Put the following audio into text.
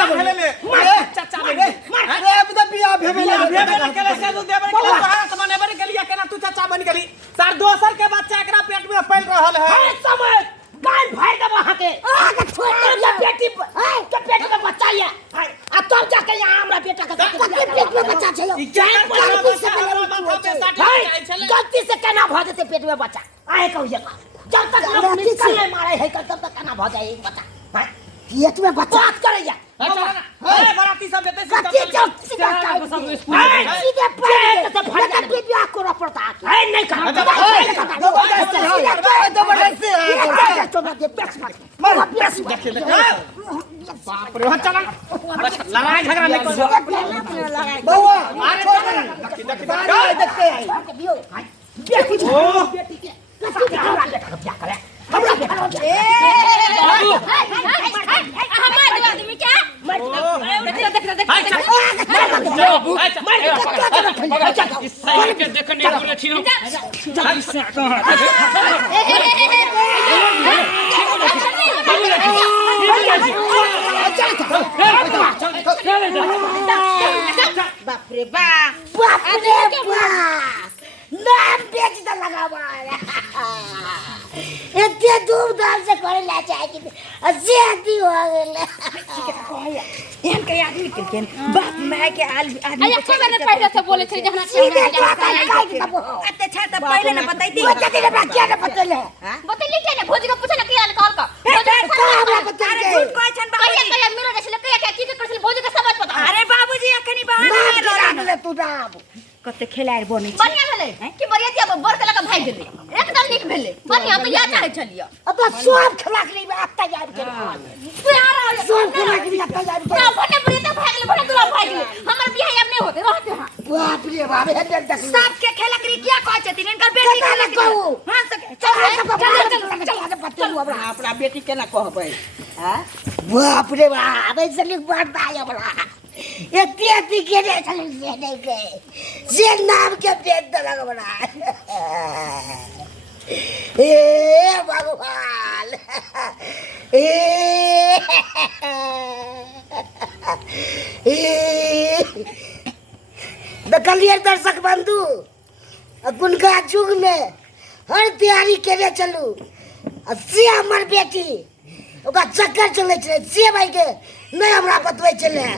बिया भेले ले चाचा बने अरे अब तो बिया भेले केले से तू देबे के तोहरा त मने बने गेलिया केना तू चाचा बन गेली सर दोसर के बच्चा एकरा पेट में पल रहल है अरे समय गाय भाई दे वहां के छोड़ दे बेटी के पेट में बच्चा है आ तब जाके यहां हमरा बेटा का पेट में बच्चा छलो गलती से केना भ जेते पेट में बच्चा आए कहिए जब तक लोग निकल नहीं मारे है तब तक केना भ जाए बच्चा पेट में बच्चा बात करैया ए बराती सब देते सीधे पैर से फड़ जा बिया को पड़ता है नहीं कहा बाप रे चला लड़ाई झगड़ा नहीं कर बउआ अरे देखते हैं बेटी के क्या करे हमरा बेटा हमारे आदमी क्या बाप रे बाप नाम बेच दे लगावा एते धूमधाम से करे ला चाहे कि अजेती हो गेले हम के आदमी के बाप माय के आदमी अच्छा मैंने पहले से बोले थे जहां अच्छा तो पहले ना बताई वो जति ने क्या न बतले बतली के ने भोज का पूछना के आल कॉल का अरे झूठ कोई छन बाबू कहिया मेरा जैसे कहिया क्या चीज कर भोज का समझ पता अरे बाबूजी अखनी बहाना तू दाब कते खेलाड़ बने बढ़िया भेले कि बढ़िया दिया बर के लगा भाग गेले एकदम निक भेले बढ़िया तो या चाहे चलियो अब सब खला के लिए आता यार के तू आ रहा है सब खला के लिए आता यार ना बने बने तो भाग गेले बने दूल्हा भाग गेले हमर बियाह अब नहीं होते रहते हां बाप रे बाप हे देख सब के खेला करी क्या कहै छथिन इनकर बेटी खेला कहू हां चल अपना बेटी केना कहबै हां बाप रे बाप ऐसे लिख बढ़ता है बड़ा एते के रे चल से नहीं के जे नाम के पेट दलग बड़ा ए भगवान देखलिए दर्शक बंधु गुनका जुग में हर तैयारी करे चलू से हमर बेटी ओका चक्कर चले से भाई के नहीं हमरा बतबै चले